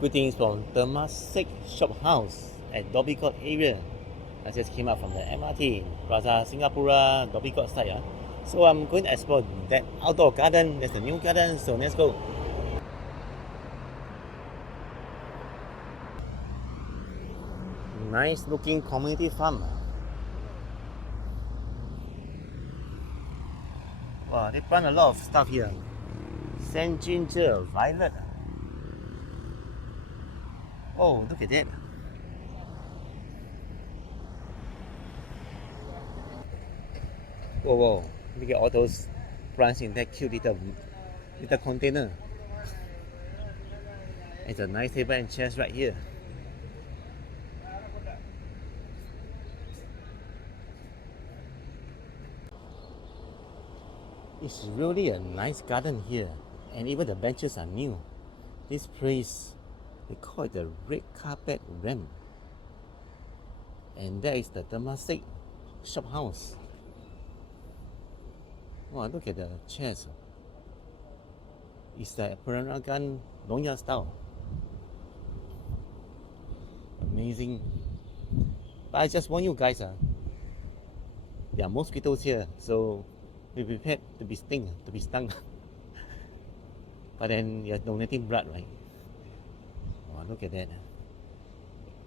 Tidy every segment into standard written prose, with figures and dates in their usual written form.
Greetings from Temasek Shophouse at Dhoby Ghaut area. I just came up from the MRT, Plaza Singapura, Dhoby Ghaut side. So I'm going to explore that outdoor garden. There's a new garden, so let's go. Nice looking community farm. Wow, they plant a lot of stuff here. Sand ginger, violet. Oh, look at that. Whoa, whoa. Look at all those plants in that cute little container. It's a nice table and chairs right here. It's really a nice garden here, and even the benches are new. This place, they call it the red carpet ramp. And that is the Temasek Shophouse. Wow, look at the chairs. It's the Peranakan Nyonya style. Amazing. But I just warn you guys, there are mosquitoes here, so be prepared to be stung. But then you're donating blood, right? Oh, look at that.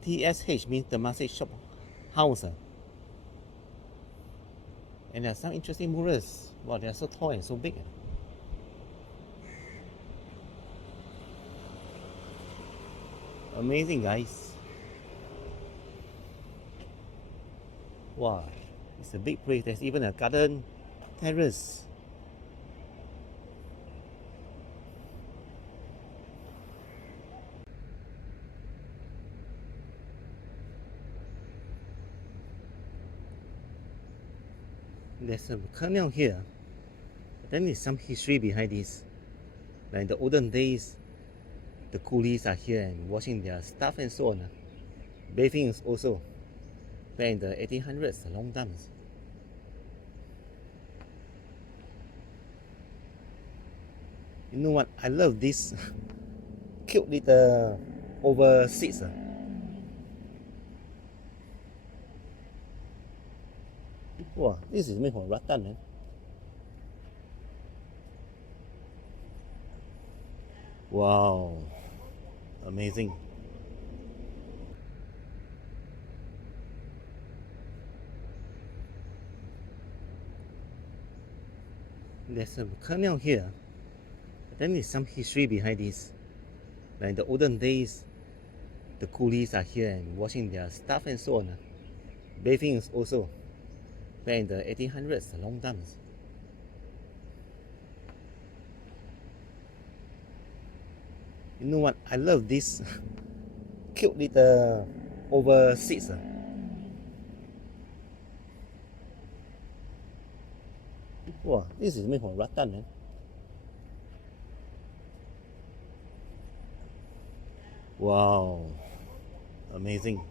TSH means Temasek Shop House. And there are some interesting murals. Wow, they are so tall and so big. Amazing, guys. Wow, it's a big place. There's even a garden terrace. There's a canal here. Then there's some history behind this. Like in the olden days, the coolies are here and washing their stuff and so on. Bathing is also back in the 1800s, a long time. You know what? I love this cute little oval seats. Wow, this is made from rattan, man. Wow, amazing. There's a canal here. Then there's some history behind this. Like in the olden days, the coolies are here and washing their stuff and so on. Bathing is also back in the 1800s, a long time. You know what? I love this cute little oval seats. Wow, this is made from rattan, man. Wow, amazing.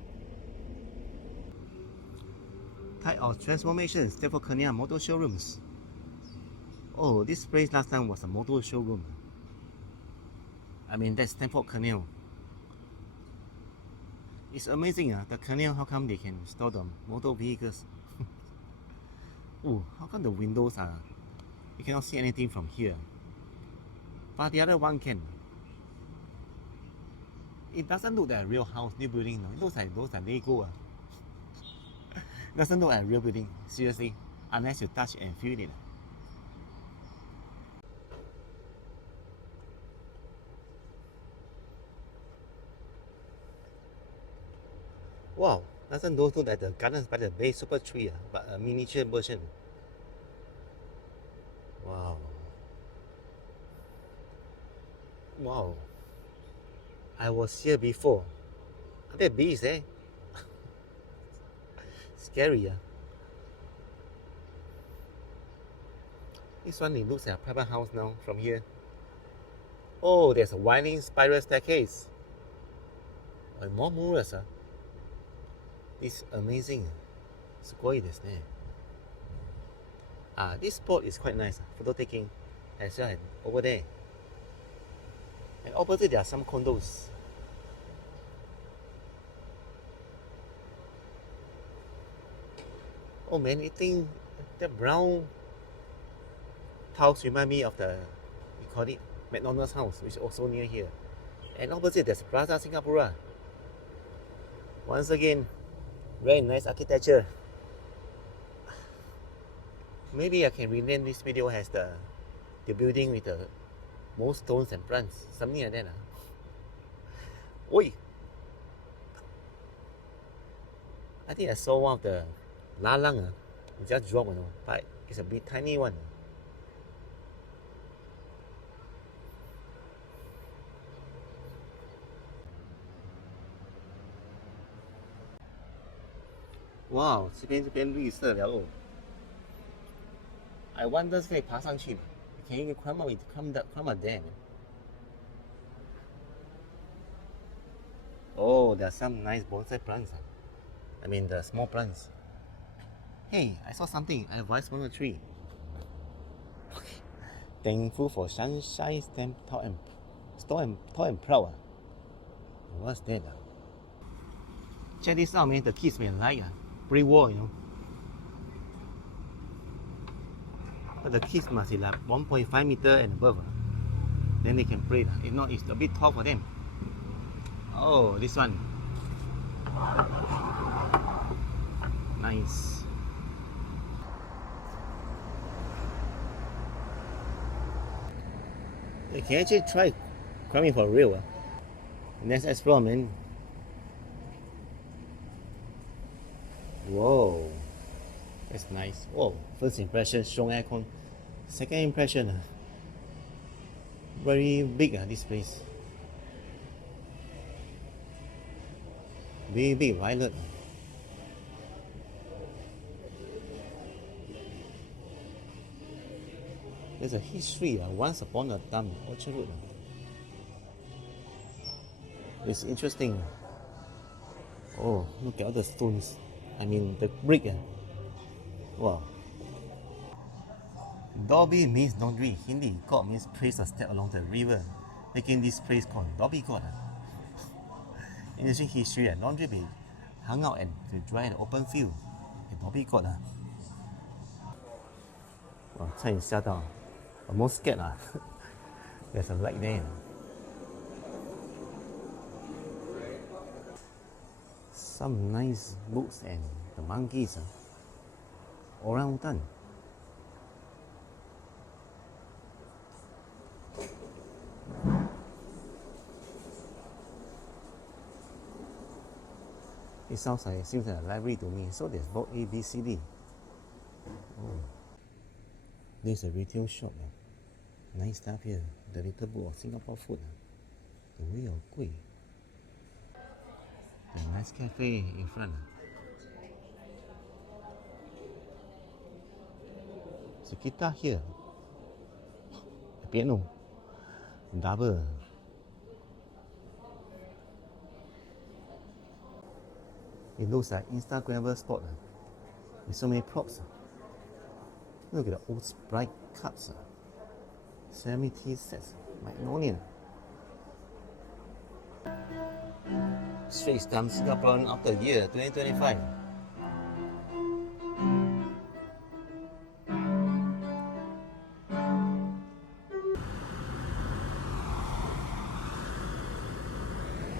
Type of transformation, Stanford Kenya Motor Showrooms. Oh, this place last time was a motor showroom. I mean, that's Stanford Canal. It's amazing, the canal, how come they can store the motor vehicles? Oh, how come the windows are, you cannot see anything from here? But the other one can. It doesn't look like a real house, new building. No. It looks like those are Lego. Doesn't look like a real building, seriously, unless you touch and feel it. Wow, doesn't those look like the Gardens by the Bay super tree, but a miniature version. Wow. Wow. I was here before. Are there bees, eh? Scary, This one, it looks like a private house now from here. Oh, there's a winding spiral staircase. And more murals, This is amazing. すごいですね. This spot is quite nice. Photo taking as well over there. And opposite there are some condos. Oh man, I think the brown tiles remind me of the, we call it McDonald's house, which is also near here. And opposite there's Plaza Singapura. Once again, very nice architecture. Maybe I can rename this video as the building with the most stones and plants, something like that. Oi! I think I saw one of the lalang, just drop, but it's a bit tiny one. Wow, 这边绿色了哦。I wonder 可以爬上去吗？ Can you climb up there? Oh, there are some nice bonsai plants. I mean the small plants. Hey, I saw something. I advised one of tree. Thankful for sunshine, stand tall and proud. What's that? Check this out, man. The kids may like brick wall, But the kids must be like 1.5 meter and above. Then they can play. If not, it's a bit tall for them. Oh, this one. Nice. You can actually try climbing for real. Let's explore, man. Whoa. That's nice. Whoa. First impression, strong aircon. Second impression, very big, this place. Very big violet. There's a history, once upon a time, Orchard Road. It's interesting. Oh, look at all the stones. I mean, the brick. Wow. Dobby means laundry. Hindi, God means place a step along the river, making this place called Dobby God. In ancient history, laundry be hung out and to dry in the open field. Dobby God. Wow, 差点吓到 almost scared. There's a light there. Some nice books and the monkeys. Orangutan. It seems like a library to me. So there's book A, B, C, D. Oh. There's a retail shop. Nice stuff here. The little book of Singapore food. The way of Gui. A nice cafe in front. There's a guitar here. A piano. Double. It looks like Instagrammable spot with so many props. Look at the old Sprite cups. Ceramic tea sets. Magnolia. Straits Times Singaporean of the Year 2025.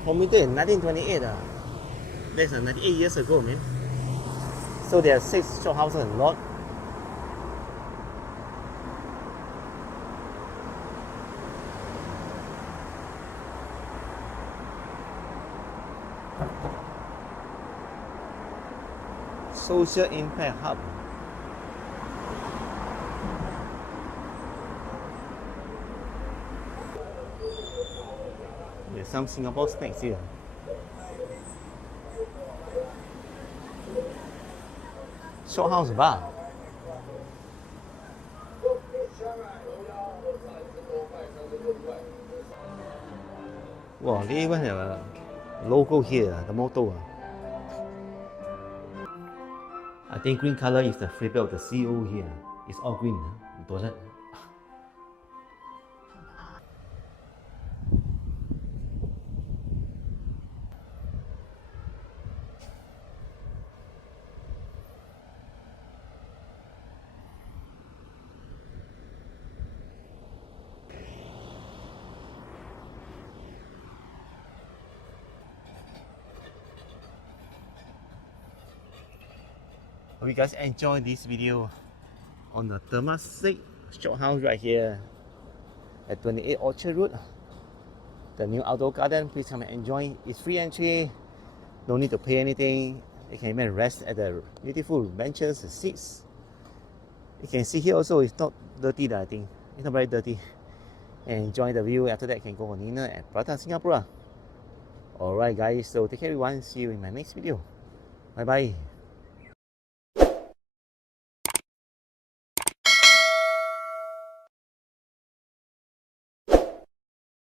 Committed in 1928. That's 98 years ago, man. So there are 6 shophouses in lot. Social Impact Hub. There's some Singapore snacks here. Shophouse bar. Wow, they even have a logo here, the motto. I think green color is the flavor of the CEO here. It's all green, doesn't it? Hope you guys enjoy this video on the Temasek Shophouse right here at 28 Orchard Road. The new outdoor garden. Please come and enjoy. It's free entry. No need to pay anything. You can even rest at the beautiful benches, the seats. You can see here also it's not dirty, I think. It's not very dirty. And enjoy the view. After that, you can go for dinner at Prata Singapura. Alright guys, so take care everyone. See you in my next video. Bye bye.